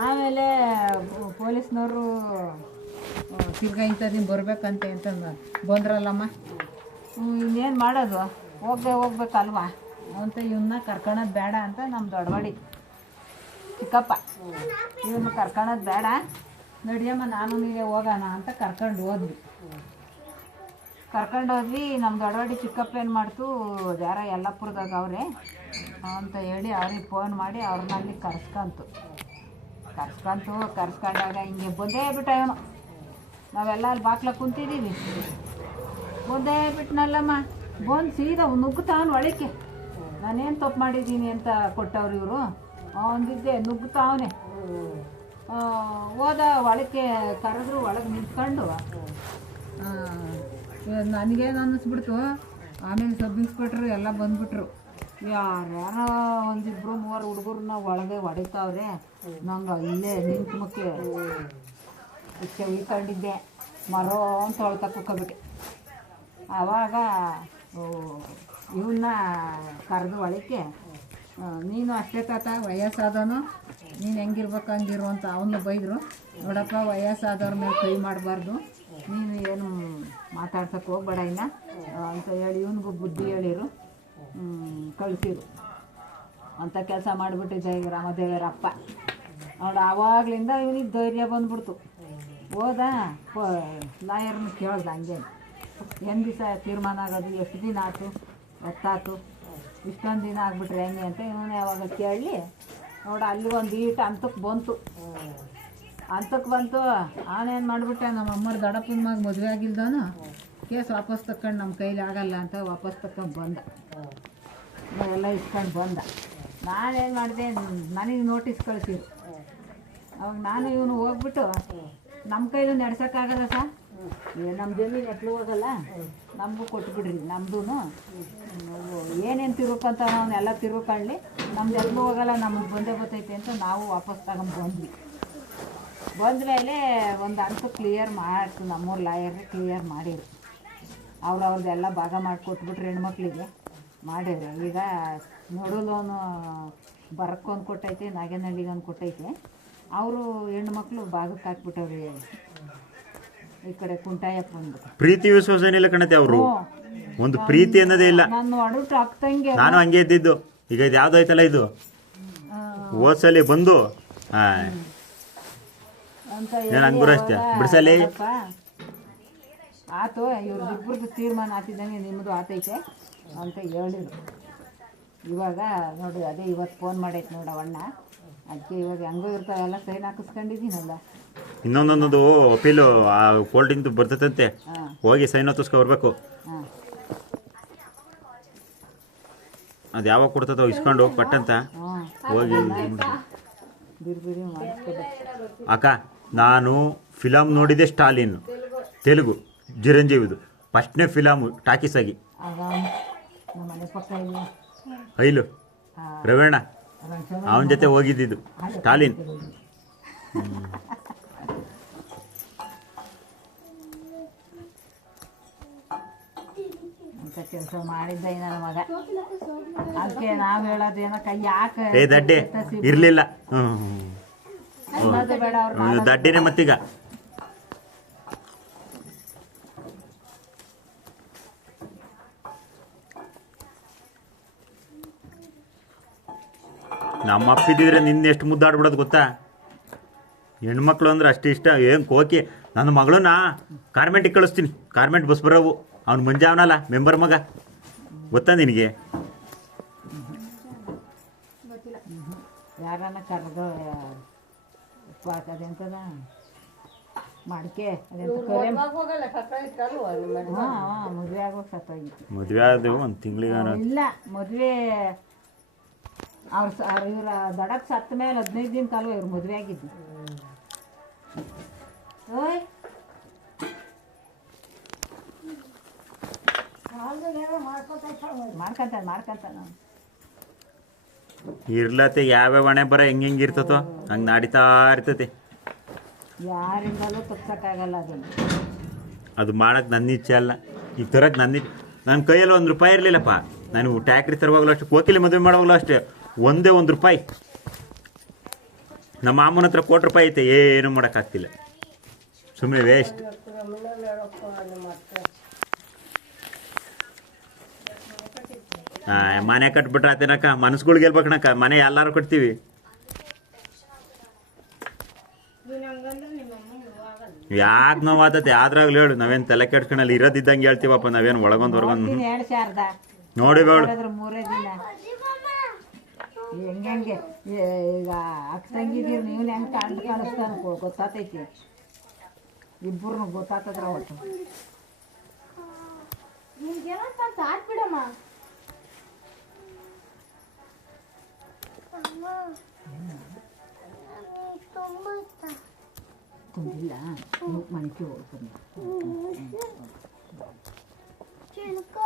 ಆಮೇಲೆ ಪೊಲೀಸ್ನವರು ತಿರ್ಗಾ ಇಂಥದ್ದು ಬರ್ಬೇಕಂತೆ ಅಂತ ಬಂದ್ರಲ್ಲಮ್ಮ. ಇನ್ನೇನು ಮಾಡೋದು, ಹೋಗ್ಬೇಕಲ್ವಾ ಅಂತ ಇವನ್ನ ಕರ್ಕೊಳೋದು ಬೇಡ ಅಂತ ನಮ್ಮ ದೊಡ್ಡವಾಡಿ ಚಿಕ್ಕಪ್ಪ ಇವನ್ನ ಕರ್ಕೊಳೋದು ಬೇಡ, ನಡಿಯಮ್ಮ ನಾನು ನೀವೇ ಹೋಗೋಣ ಅಂತ ಕರ್ಕೊಂಡು ಹೋದ್ವಿ. ನಮ್ಮ ದೊಡ್ಡವಾಡಿ ಚಿಕ್ಕಪ್ಪ ಏನು ಮಾಡ್ತು, ಯಾರ ಯಲ್ಲಾಪುರದಾಗ ಅವರೇ ಅಂತ ಹೇಳಿ ಅವ್ರಿಗೆ ಫೋನ್ ಮಾಡಿ ಅವ್ರನ್ನ ಅಲ್ಲಿ ಕರ್ಸ್ಕೊಂಡಾಗ ಹಿಂಗೆ ಬಂದೇ ಬಿಟ್ಟ ಇವನು. ನಾವೆಲ್ಲ ಅಲ್ಲಿ ಬಾಕ್ಲ ಕುಂತಿದ್ದೀವಿ, ಬಂದೇ ಬಿಟ್ನಲ್ಲಮ್ಮ. ಬಂದು ಸೀದಾ ನುಗ್ಗುತ್ತಾವನು ಒಳಕ್ಕೆ. ನಾನೇನು ತಪ್ಪು ಮಾಡಿದ್ದೀನಿ ಅಂತ ಕೊಟ್ಟವ್ರು ಇವರು. ಅವನಿದ್ದೆ ನುಗ್ಗುತ್ತಾವನೆ. ಹೋದ ಒಳಕ್ಕೆ ಕರೆದ್ರು, ಒಳಗೆ ನಿಂತ್ಕೊಂಡು ನನಗೇನು ಅನ್ನಿಸ್ಬಿಡ್ತು. ಆಮೇಲೆ ಸಬ್ ಇನ್ಸ್ಪೆಕ್ಟ್ರು ಎಲ್ಲ ಬಂದ್ಬಿಟ್ರು. ಯಾರ್ಯಾರೋ ಒಂದಿಬ್ರು ಮೂವರು ಹುಡುಗರನ್ನ ಒಳಗೆ ಹೊಡಿತಾವ್ರೆ. ನಂಗೆ ಇಲ್ಲೇ ನಿಂತು ಮುಖ್ಯ ಇಷ್ಟೇ ಉಳ್ಕೊಂಡಿದ್ದೆ, ಮರೋ ಅಂತ ಹೊಳ್ತಾ ಕುಕ್ಕೋಬಿಟ್ಟೆ. ಆವಾಗ ಇವನ್ನ ಕರೆದು ಒಳಕ್ಕೆ, ನೀನು ಅಷ್ಟೇ ತಾತ ವಯಸ್ಸಾದನು, ನೀನು ಹೆಂಗಿರ್ಬೇಕು ಹಂಗಿರು ಅಂತ ಅವನ್ನ ಬೈದರು. ನೋಡಪ್ಪ, ವಯಸ್ಸಾದವ್ರ ಮೇಲೆ ಕೈ ಮಾಡಬಾರ್ದು, ನೀನು ಏನು ಮಾತಾಡ್ಸೋಕೆ ಹೋಗ್ಬೇಡ ಇನ್ನ ಅಂತ ಹೇಳಿ ಇವನಿಗೂ ಬುದ್ಧಿ ಹೇಳಿರು, ಕಳಿಸಿರು. ಅಂಥ ಕೆಲಸ ಮಾಡಿಬಿಟ್ಟಿದ್ದೆ ಈಗ ರಾಮದೇವರಪ್ಪ. ನೋಡು, ಆವಾಗಲಿಂದ ಇವನಿಗೆ ಧೈರ್ಯ ಬಂದ್ಬಿಡ್ತು. ಹೋದ ಲಾಯರ್ನ ಕೇಳ್ದ, ಹಂಗೆ ಏನು ದಿವಸ ತೀರ್ಮಾನ ಆಗೋದು, ಎಷ್ಟು ದಿನ ಆಯ್ತು, ಹೊತ್ತಾತು, ಇಷ್ಟೊಂದು ದಿನ ಆಗ್ಬಿಟ್ರೆ ಹೆಂಗೆ ಅಂತ ಇವನು ಯಾವಾಗ ಕೇಳಿ ನೋಡು, ಅಲ್ಲಿ ಒಂದು ಈಟು ಅಂತಕ್ಕೆ ಬಂತು. ಆನೇನು ಮಾಡಿಬಿಟ್ಟೆ, ನಮ್ಮ ಅಮ್ಮರ ದಡಪ್ಪನ ಮಗ ಮದುವೆ ಆಗಿಲ್ದವನು ಕೇಸ್ ವಾಪಸ್ ತಕ್ಕೊಂಡು ನಮ್ಮ ಕೈಲಿ ಆಗಲ್ಲ ಅಂತ ವಾಪಸ್ ತಕ್ಕೊಂಡು ಬಂದ. ಎಲ್ಲ ಇಸ್ಕೊಂಡು ಬಂದ. ನಾನೇನು ಮಾಡಿದೆ, ನನಗೆ ನೋಟಿಸ್ ಕಳಿಸಿರು. ಅವಾಗ ನಾನು ಇವನು ಹೋಗ್ಬಿಟ್ಟು, ನಮ್ಮ ಕೈಲೂ ನಡ್ಸೋಕ್ಕಾಗಲ್ಲ ಸರ್, ನಮ್ಮ ಜಮೀನು ಎಟ್ಲು ಹೋಗಲ್ಲ, ನಮಗೂ ಕೊಟ್ಬಿಡ್ರಿ, ನಮ್ಮದು ಏನೇನು ತಿರುಕಂತ ಅವನ್ನೆಲ್ಲ ತಿರುಕೊಳ್ಳಿ, ನಮ್ದು ಎಲ್ಲೂ ಹೋಗಲ್ಲ, ನಮಗೆ ಬಂದೇ ಬರ್ತೈತೆ ಅಂತ ನಾವು ವಾಪಸ್ ತಗೊಂಡು ಬಂದ್ವಿ. ಬಂದಮೇಲೆ ಒಂದು ಅಂತು ಕ್ಲಿಯರ್ ಮಾಡ್ತು, ನಮ್ಮೂರು ಲಾಯರ್ಗೆ ಕ್ಲಿಯರ್ ಮಾಡಿರು. ಅವ್ರದ್ದೆಲ್ಲ ಭಾಗ ಮಾಡಿಕೊಟ್ಬಿಟ್ರು, ಹೆಣ್ಮಕ್ಳಿಗೆ ಮಾಡಿದ್ರು. ಈಗ ನೋಡೋಲೋನು ಬರಕ್ಕೊಂದು ಕೊಟ್ಟೈತೆ, ನಾಗೇನಹಳ್ಳಿಗೊಂದು ಕೊಟ್ಟೈತೆ. ಅವರು ಹೆಣ್ಮಕ್ಳು ಭಾಗಕ್ಕೆ ಹಾಕ್ಬಿಟ್ಟವ್ರಿ ಈ ಕಡೆ ಕುಂಟಾಯಪ್ಪ ಒಂದು. ಪ್ರೀತಿ ವಿಶ್ವಾಸ ಏನಿಲ್ಲ ಕಣತೆ, ಅವರು ಒಂದು ಪ್ರೀತಿ ಅನ್ನೋದೇ ಇಲ್ಲ. ನಾನು ಹೊಡಬಿಟ್ಟು ಅಕ್ಕಂಗೆ ನಾನು ಹಂಗೆ ಇದ್ದಿದ್ದು. ಈಗ ಇದು ಯಾವ್ದು ಐತಲ್ಲ, ಇದು ಓದ್ಸಲಿ ಬಂದು ಅಂತ ಹಂಗೂರು ಅಷ್ಟೇ ಬಿಡ್ಸಲಿ ಆತು, ಇವ್ರದ್ದು ತೀರ್ಮಾನ ಆತಿದ್ದಂಗೆ ನಿಮ್ಮದು ಆತೈತೆ ಅಂತ ಹೇಳಿದ್ರು. ಇವಾಗ ನೋಡಿ, ಅದೇ ಇವತ್ತು ಫೋನ್ ಮಾಡೈತೆ ನೋಡವಣ್ಣ, ಅದಕ್ಕೆ ಇವಾಗ ಹೆಂಗೋ ಇರ್ತಾವೆಲ್ಲ ಸೈನ್ ಹಾಕಿಸ್ಕೊಂಡಿದ್ದೀನಲ್ಲ. ಇನ್ನೊಂದೊಂದು ಅಪೀಲು ಕೋರ್ಟಿಂದ ಬರ್ತದಂತೆ, ಹೋಗಿ ಸೈನ್ ಹೊತ್ತಿಸ್ಕೊ ಬರ್ಬೇಕು. ಅದು ಯಾವಾಗ ಕೊಡ್ತದೋ ಇಸ್ಕೊಂಡು ಪಟ್ಟಂತ ಹೋಗಿ. ಅಕ್ಕ, ನಾನು ಫಿಲಮ್ ನೋಡಿದೆ, ಸ್ಟಾಲಿನ್ ತೆಲುಗು ಚಿರಂಜೀವಿದು ಫಸ್ಟ್ನೇ ಫಿಲಮು ಟಾಕೀಸ್ ಆಗಿ. ಐಲು ರವೀಣ ಅವನ ಜೊತೆ ಹೋಗಿದ್ದಿದ್ದು ಸ್ಟಾಲಿನ್. ಕೆಲಸ ಮಾಡಿದ್ದ ನನ್ನ ಮಗ. ಅದಕ್ಕೆ ನಾವು ಹೇಳೋದೇನಕ್ಕ, ಯಾಕೆ ದಡ್ಡೆ ಇರ್ಲಿಲ್ಲ, ಬೇಡ ದಡ್ಡಿನೇ ಮತ್ತೀಗ. ನಮ್ಮ ಅಪ್ಪಿದ್ದಿದ್ರೆ ನಿನ್ನೆ ಎಷ್ಟು ಮುದ್ದಾಡ್ಬಿಡೋದು ಗೊತ್ತಾ. ಹೆಣ್ಮಕ್ಳು ಅಂದ್ರೆ ಅಷ್ಟು ಇಷ್ಟ. ಏನು ಕೋಕಿ, ನನ್ನ ಮಗಳನ್ನ ಕಾರ್ಮೆಂಟಿಗೆ ಕಳಿಸ್ತೀನಿ, ಕಾರ್ಮೆಂಟ್ ಬಸ್ ಬರೋವು. ಅವ್ನು ಮಂಜ ಅವನಲ್ಲ, ಮೆಂಬರ್ ಮಗ, ಗೊತ್ತಾ ನಿನಗೆ? ಯಾರನ್ನ ಕರೆದು ಅದೆಂತದ ಮಡಿಕೆ ಮದುವೆ ಆಗೋಗಿ ಸತ್ತೋಗಿತ್ತು. ಮದುವೆ ಆದವು ಒಂದು ತಿಂಗಳಿಗೆ ಇಲ್ಲ, ಮದುವೆ ಇವ್ರ ದಡಕ್ಕೆ ಸತ್ತ ಮೇಲೆ 15 ದಿನ ಕಾಲ ಇವ್ರು ಮದುವೆ ಆಗಿದ್ದು. ಓಯ್ ಮಾಡ್ಕೊಂತ ಇರ್ಲತ್ತೆ. ಯಾವ್ಯಾವ ಹಣೆ ಬರ ಹೆಂಗಿರ್ತತೋ ಹಂಗೆ ನಾಡಿತಾ ಇರ್ತತೆ. ಯಾರಿಂದಲೂ ತಪ್ಸಕ್ಕಾಗಲ್ಲ ಅದನ್ನು. ಅದು ಮಾಡಕ್ಕೆ ನನ್ನ ಇಚ್ಛೆ ಅಲ್ಲ, ಈಗ ತರಕ್ಕೆ ನನ್ನ ಕೈಯಲ್ಲಿ ₹1 ಇರಲಿಲ್ಲಪ್ಪ. ನಾನು ಟ್ಯಾಕ್ರಿ ತರುವಾಗಲೂ ಅಷ್ಟೇ, ಕೋಕಿಲಿ ಮದುವೆ ಮಾಡುವಾಗಲೂ ಅಷ್ಟೇ, ಒಂದೇ ₹1. ನಮ್ಮ ಮಾಮನ ಹತ್ರ ₹1 ಐತೆ, ಏನು ಮಾಡೋಕ್ಕಾಗ್ತಿಲ್ಲ, ಸುಮ್ಮನೆ ವೇಸ್ಟ್. ಮನೆ ಕಟ್ಬಿಟ್ರೆ ಆತೇನಕ್ಕ, ಮನಸ್ಸುಗಳು ಗೆಲ್ಬೇಕಣಕ್ಕ, ಮನೆ ಎಲ್ಲಾರು ಕಟ್ತೀವಿ. ಯಾಕೆ ನೋವು ಆತತೆ ಆದ್ರಾಗ್ಲಿ ಹೇಳು, ನಾವೇನು ತಲೆ ಕೆಡ್ಸ್ಕೊಳಲ್ಲ, ಇರೋದಿದ್ದಂಗೆ ಹೇಳ್ತೀವಪ್ಪ, ನಾವೇನು ಒಳಗೊಂದು ಹೊರಗೊಂದು ಎರಡು ಶಾರದ ನೋಡಿ ಬೇಡ. ಮೂರೇ ದಿನ ಹೆಂಗೆ ಈಗ ಅಕ್ಕ ತಂಗಿದ್ದೀರಿ ನೀವು ಹೆಂಗೆ ಕಾಣಿಸ್ತಾನ ಗೊತ್ತಾತೈತಿ, ಇಬ್ಬರು ಗೊತ್ತಾತದ್ರ ಒಟ್ಟು. ಹಾಕ್ಬಿಡಮ್ಮ ತುಂಬಿಲ್ಲ ಮನೆಗೆ ಹೋಗ್ತೀನಿ. ಚಿಲ್ಕ